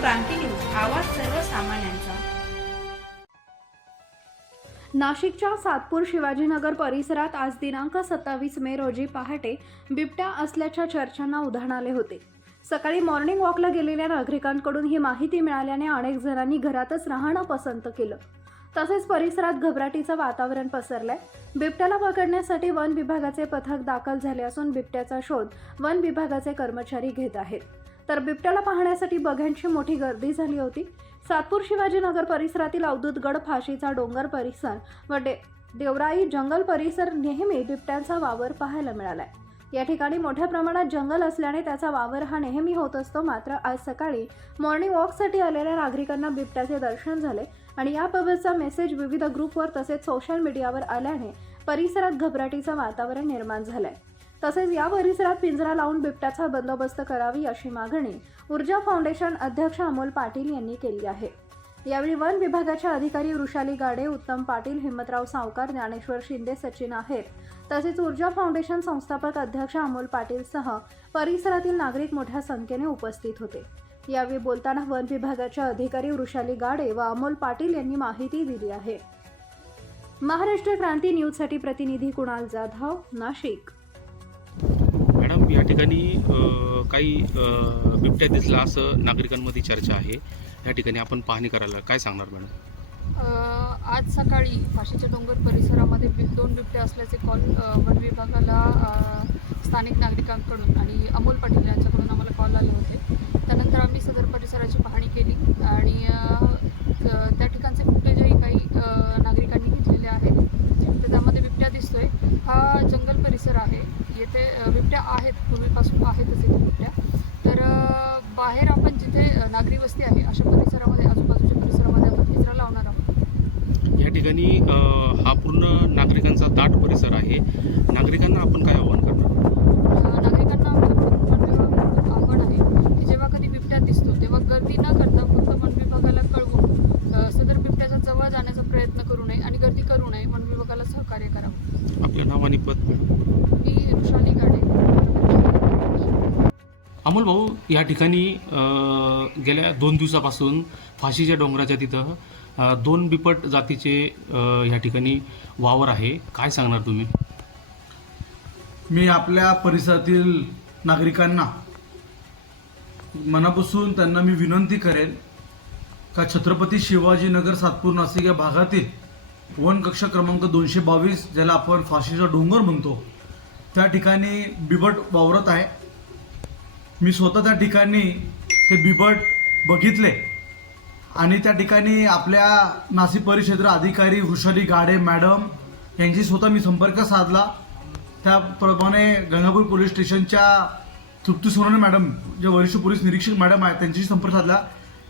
क्रांती news आवाज सर्वसामान्यांचा. नाशिकच्या सातपूर शिवाजीनगर परिसरात आज दिनांक सत्तावीस मे रोजी पहाटे बिबट्या असल्याच्या चर्चांना उधाण आले होते. सकाळी मॉर्निंग वॉकला गेलेल्या नागरिकांकडून ही माहिती मिळाल्याने अनेक जणांनी घरातच राहणं पसंत केलं. तसेच परिसरात घबराटीचं वातावरण पसरलंय. बिबट्याला पकडण्यासाठी वन विभागाचे पथक दाखल झाले असून बिबट्याचा शोध वन विभागाचे कर्मचारी घेत आहेत. तर बिबट्याला पाहण्यासाठी बघ्यांची मोठी गर्दी झाली होती. सातपूर शिवाजीनगर परिसरातील अवधूतगड फाशीचा डोंगर परिसर व डे देवराई जंगल परिसर नेहमी बिबट्यांचा वावर पाहायला मिळालाय. या ठिकाणी मोठ्या प्रमाणात जंगल असल्याने त्याचा वावर हा नेहमी होत असतो. मात्र आज सकाळी मॉर्निंग वॉकसाठी आलेल्या नागरिकांना बिबट्याचे दर्शन झाले आणि याबाबतचा मेसेज विविध ग्रुपवर तसेच सोशल मीडियावर आल्याने परिसरात घबराटीचं वातावरण निर्माण झालंय. तसेच या परिसरात पिंजरा लावून बिबट्याचा बंदोबस्त करावी अशी मागणी ऊर्जा फाउंडेशन अध्यक्ष अमोल पाटील यांनी केली आहे. यावेळी वन विभागाच्या अधिकारी वृषाली गाडे उत्तम पाटील हिम्मतराव सावकार ज्ञानेश्वर शिंदे सचिन आहेर तसेच ऊर्जा फाउंडेशन संस्थापक अध्यक्ष अमोल पाटीलसह परिसरातील नागरिक मोठ्या संख्येने उपस्थित होते. यावेळी बोलताना वन विभागाच्या अधिकारी वृषाली गाडे व अमोल पाटील यांनी माहिती दिली आहे. महाराष्ट्र क्रांती न्यूजसाठी प्रतिनिधी कुणाल जाधव नाशिक. या ठिकाणी काही बिबट्या दिसला असं नागरिकांमध्ये चर्चा आहे. या ठिकाणी आपण पाहणी करायला काय सांगणार मॅडम? अ, आज सकाळी फाशीच्या डोंगर परिसरामध्ये बि- दोन बिबटे असल्याचे कॉल अ, वन विभागाला अ, स्थानिक नागरिकांकडून आणि अमोल पाटील यांच्याकडून आम्हाला कॉल आले होते. त्यानंतर आम्ही सदर परिसराची पाहणी केली आणि अ, त्या ठिकाणचे फुटेजही काही अ, नागरिकांनी घेतलेले आहेत तर त्यामध्ये बिबट्या दिसतोय हा जंगल परिसर आहे. येथे बिबट्या आहेत. पूर्वीपासून आहेतच इथे बिबट्या. तर बाहेर आपण जिथे नागरी वस्ती आहे अशा परिसरामध्ये आजूबाजूच्या परिसरामध्ये आपण पिंजरा लावणार आहोत. या ठिकाणी हा पूर्ण नागरिकांचा दाट परिसर आहे. नागरिकांना आपण काय आव्हान करणार? नागरिकांना आव्हान आहे की जेव्हा कधी बिबट्या दिसतो तेव्हा गर्दी न करता फक्त वन विभागाला कळवून सदर बिबट्याच्या जवळ जाण्याचा प्रयत्न करू नये आणि गर्दी करू नये. वन विभागाला सहकार्य करावं. गाडे अमोल भाऊ या ठिकाणी गेल्या दोन दिवसापासून फाशीच्या डोंगराच्या तिथं दोन बिपट जातीचे या ठिकाणी वावर आहे. काय सांगणार तुम्ही? मी आपल्या परिसरातील नागरिकांना मनापासून त्यांना मी विनंती करेन का छत्रपती शिवाजीनगर सातपूर नाशिक या भागातील वन कक्ष क्रमांक दोनशे बावीस ज्याला आपण फाशीचा डोंगर म्हणतो त्या ठिकाणी बिबट वावरत आहे. मी स्वतः त्या ठिकाणी ते बिबट बघितले. आणि त्या ठिकाणी आपल्या नाशिक परिक्षेत्र अधिकारी वृषाली गाडे मॅडम यांची स्वतः मी संपर्क साधला. त्याप्रमाणे गंगापूर पोलीस स्टेशनच्या तृप्ती सोनवणे मॅडम जे वरिष्ठ पोलीस निरीक्षक मॅडम आहेत त्यांच्याशी संपर्क साधला.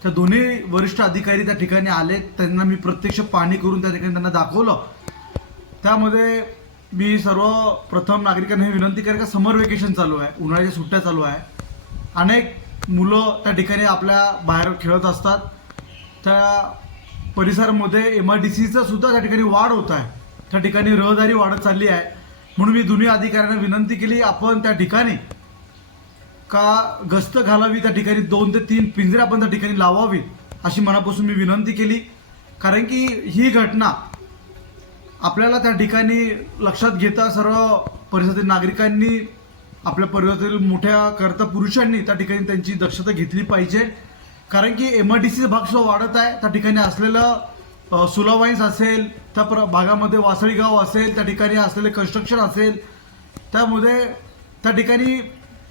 त्या दोन्ही वरिष्ठ अधिकारी त्या ठिकाणी आले. त्यांना मी प्रत्यक्ष पाणी करून त्या ठिकाणी त्यांना दाखवलं. त्यामध्ये मी सर्व प्रथम नागरिकांना विनंती करेन का समर वेकेशन चालू आहे. उन्हाळ्याच्या सुट्ट्या चालू आहे. अनेक मुलं त्या ठिकाणी आपल्या बाहेर खेळत असतात. त्या परिसरामध्ये एम आर डी सीचा सुद्धा त्या ठिकाणी वाढ होत आहे. त्या ठिकाणी रहदारी वाढत चालली आहे. म्हणून मी दोन्ही अधिकाऱ्यांना विनंती केली आपण त्या ठिकाणी का गस्त घालावी त्या ठिकाणी दोन ते तीन पिंजरे आपण त्या ठिकाणी लावावी अशी मनापासून मी विनंती केली. कारण की ही घटना आपल्याला त्या ठिकाणी लक्षात घेता सर्व परिसरातील नागरिकांनी आपल्या परिसरातील मोठ्या करता पुरुषांनी त्या ठिकाणी त्यांची दक्षता घेतली पाहिजे. कारण की एम आय डी सीचा भाग सुद्धा वाढत आहे. त्या ठिकाणी असलेलं सुलावाईन्स असेल त्या प्र भागामध्ये वासळी गाव असेल त्या ठिकाणी असलेले कन्स्ट्रक्शन असेल त्यामध्ये त्या ठिकाणी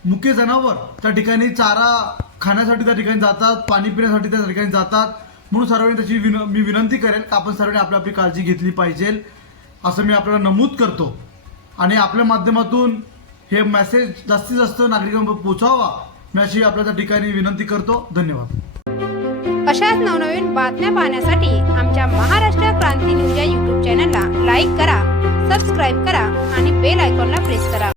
मुख्य जनावर त्या ठिकाणी चारा खाण्यासाठी त्या ठिकाणी जातात पाणी पिण्यासाठी त्या ठिकाणी जातात. म्हणून सर्वांनी त्याची विन मी विनंती करेल आपण सर्वांनी आपली आपली काळजी घेतली पाहिजे. असं मी आपल्याला नमूद करतो. आणि आपल्या माध्यमातून हे मेसेज जास्तीत जास्त नागरिकांपर्यंत पोहोचावा मी अशी आपल्या त्या ठिकाणी विनंती करतो. धन्यवाद. अशाच नवनवीन बातम्या पाहण्यासाठी आमच्या महाराष्ट्र क्रांती न्यूज या यूट्यूब चॅनलला लाईक करा सबस्क्राईब करा आणि बेल आयकॉनला प्रेस करा.